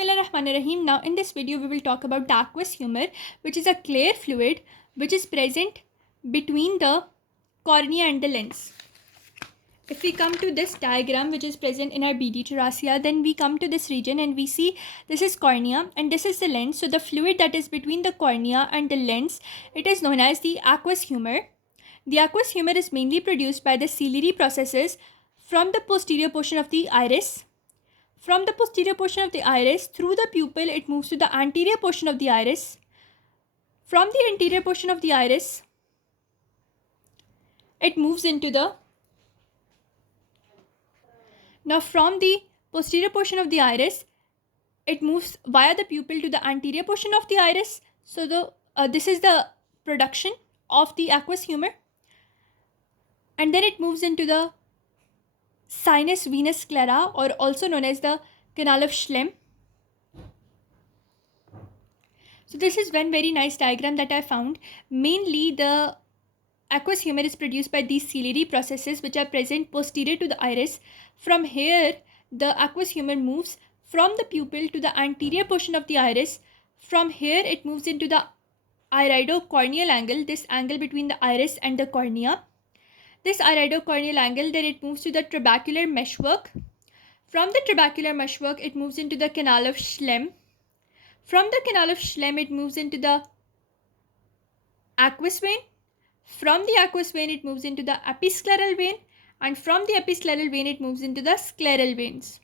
Bismillahirrahmanirrahim. Now in this video we will talk about the aqueous humor, which is a clear fluid which is present between the cornea and the lens. If we come to this diagram which is present in our BD Charasia, then we come to this region and we see this is cornea and this is the lens. So the fluid that is between the cornea and the lens, it is known as the aqueous humor. The aqueous humor is mainly produced by the ciliary processes from the posterior portion of the iris. From the posterior portion of the iris, through the pupil, it moves to the anterior portion of the iris. From the anterior portion of the iris, it moves into the... Now from the posterior portion of the iris, it moves via the pupil to the anterior portion of the iris. So this is the production of the aqueous humor. And then it moves into the sinus venous sclera, or also known as the canal of Schlemm. So this is one very nice diagram that I found. Mainly the aqueous humor is produced by these ciliary processes which are present posterior to the iris. From here, the aqueous humor moves from the pupil to the anterior portion of the iris. From here, it moves into the iridocorneal angle, this angle between the iris and the cornea. This iridocorneal angle, then it moves to the trabecular meshwork. From the trabecular meshwork, it moves into the canal of Schlemm. From the canal of Schlemm, it moves into the aqueous vein. From the aqueous vein, it moves into the episcleral vein. And from the episcleral vein, it moves into the scleral veins.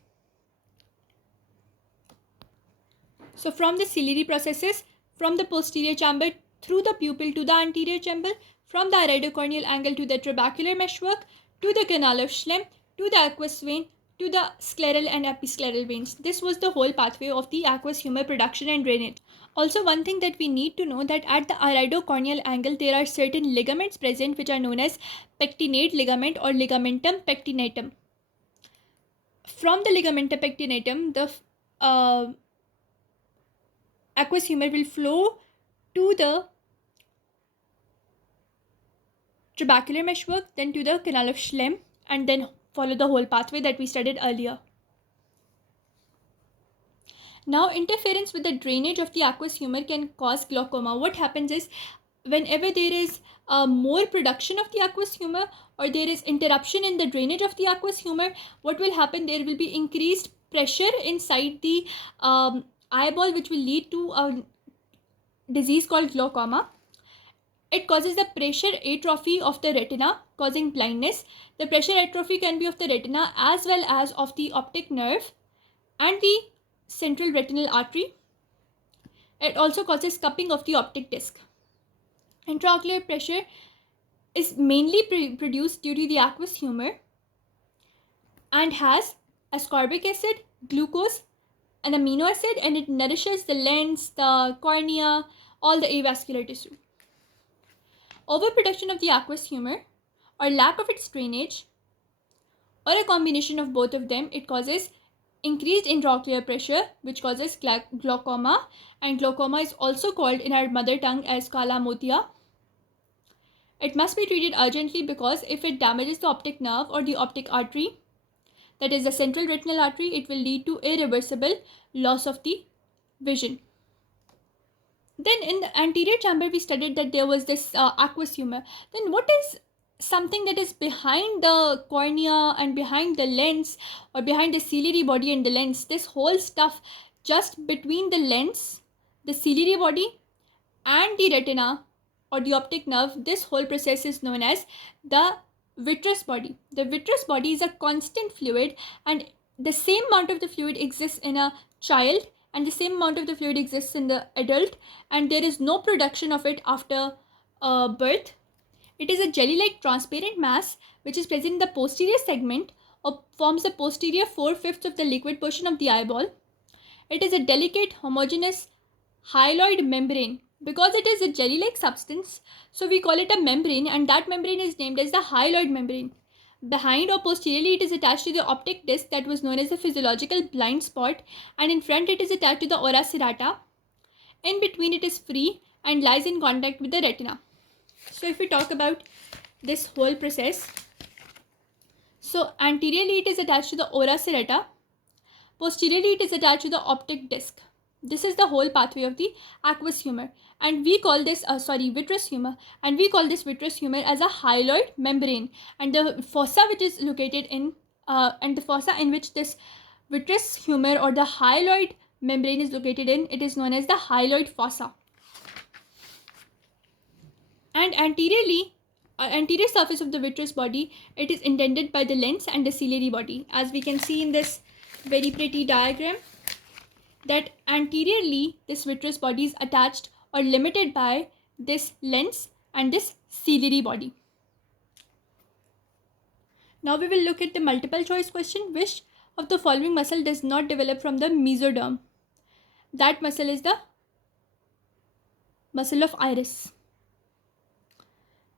So from the ciliary processes, from the posterior chamber through the pupil to the anterior chamber, from the iridocorneal angle to the trabecular meshwork, to the canal of Schlemm, to the aqueous vein, to the scleral and episcleral veins. This was the whole pathway of the aqueous humor production and drainage. Also, one thing that we need to know, that at the iridocorneal angle, there are certain ligaments present which are known as pectinate ligament or ligamentum pectinatum. From the ligamentum pectinatum, the aqueous humor will flow to the trabecular meshwork, then to the canal of Schlemm, and then follow the whole pathway that we studied earlier. Now, interference with the drainage of the aqueous humor can cause glaucoma. What happens is, whenever there is more production of the aqueous humor, or there is interruption in the drainage of the aqueous humor, what will happen? There will be increased pressure inside the eyeball, which will lead to a disease called glaucoma. It causes the pressure atrophy of the retina, causing blindness. The pressure atrophy can be of the retina as well as of the optic nerve and the central retinal artery. It also causes cupping of the optic disc. Intraocular pressure is mainly produced due to the aqueous humor and has ascorbic acid, glucose, an amino acid, and it nourishes the lens, the cornea, all the avascular tissue. Overproduction of the aqueous humor or lack of its drainage, or a combination of both of them, it causes increased intraocular pressure, which causes glaucoma, and glaucoma is also called in our mother tongue as kala motia. It must be treated urgently because if it damages the optic nerve or the optic artery, that is the central retinal artery, it will lead to irreversible loss of the vision. Then in the anterior chamber, we studied that there was this aqueous humor. Then what is something that is behind the cornea and behind the lens, or behind the ciliary body and the lens? This whole stuff just between the lens, the ciliary body, and the retina or the optic nerve, this whole process is known as the vitreous body. The vitreous body is a constant fluid, and the same amount of the fluid exists in a child and the same amount of the fluid exists in the adult, and there is no production of it after birth. It is a jelly-like transparent mass which is present in the posterior segment or forms the posterior 4/5 of the liquid portion of the eyeball. It is a delicate homogeneous hyaloid membrane. Because it is a jelly-like substance, so we call it a membrane, and that membrane is named as the hyaloid membrane. Behind or posteriorly, it is attached to the optic disc that was known as the physiological blind spot, and in front it is attached to the ora serrata. In between, it is free and lies in contact with the retina. So if we talk about this whole process, so anteriorly it is attached to the ora serrata. Posteriorly, it is attached to the optic disc. This is the whole pathway of the aqueous humor, and we call this vitreous humor, and we call this vitreous humor as a hyaloid membrane. And the fossa which is located in and the fossa in which this vitreous humor or the hyaloid membrane is located in, it is known as the hyaloid fossa. And anterior surface of the vitreous body, it is indented by the lens and the ciliary body, as we can see in this very pretty diagram, that anteriorly this vitreous body is attached or limited by this lens and this ciliary body. Now we will look at the multiple choice question. Which of the following muscle does not develop from the mesoderm? That muscle is the muscle of iris.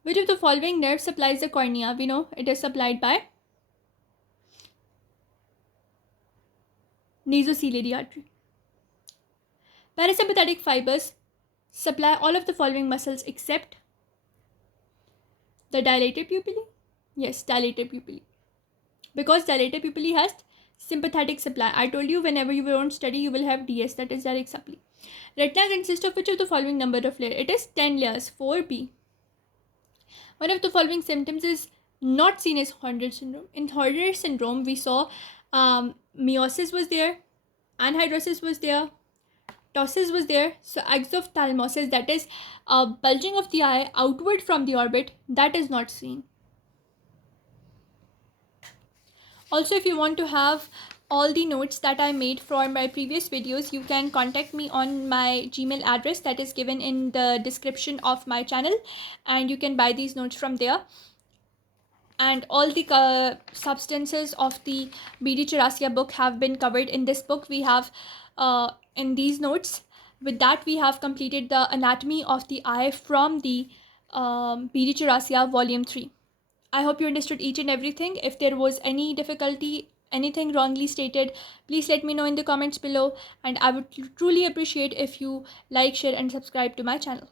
Which of the following nerve supplies the cornea? We know it is supplied by nasociliary artery. Parasympathetic fibers supply all of the following muscles except the dilator pupillae. Yes, dilator pupillae. Because dilator pupillae has sympathetic supply. I told you whenever you won't study, you will have DS, that is direct supply. Retina consists of which of the following number of layers? It is 10 layers, 4B. One of the following symptoms is not seen as Horner syndrome. In Horner syndrome, we saw meiosis was there, anhidrosis was there, ptosis was there. So exophthalmosis, that is bulging of the eye outward from the orbit, that is not seen. Also, if you want to have all the notes that I made from my previous videos, you can contact me on my Gmail address that is given in the description of my channel, and you can buy these notes from there. And all the substances of the BD Chaurasia book have been covered in this book. We have in these notes. With that, we have completed the anatomy of the eye from the BD Chaurasia volume 3. I hope you understood each and everything. If there was any difficulty, anything wrongly stated, please let me know in the comments below, and I would truly appreciate if you like, share and subscribe to my channel.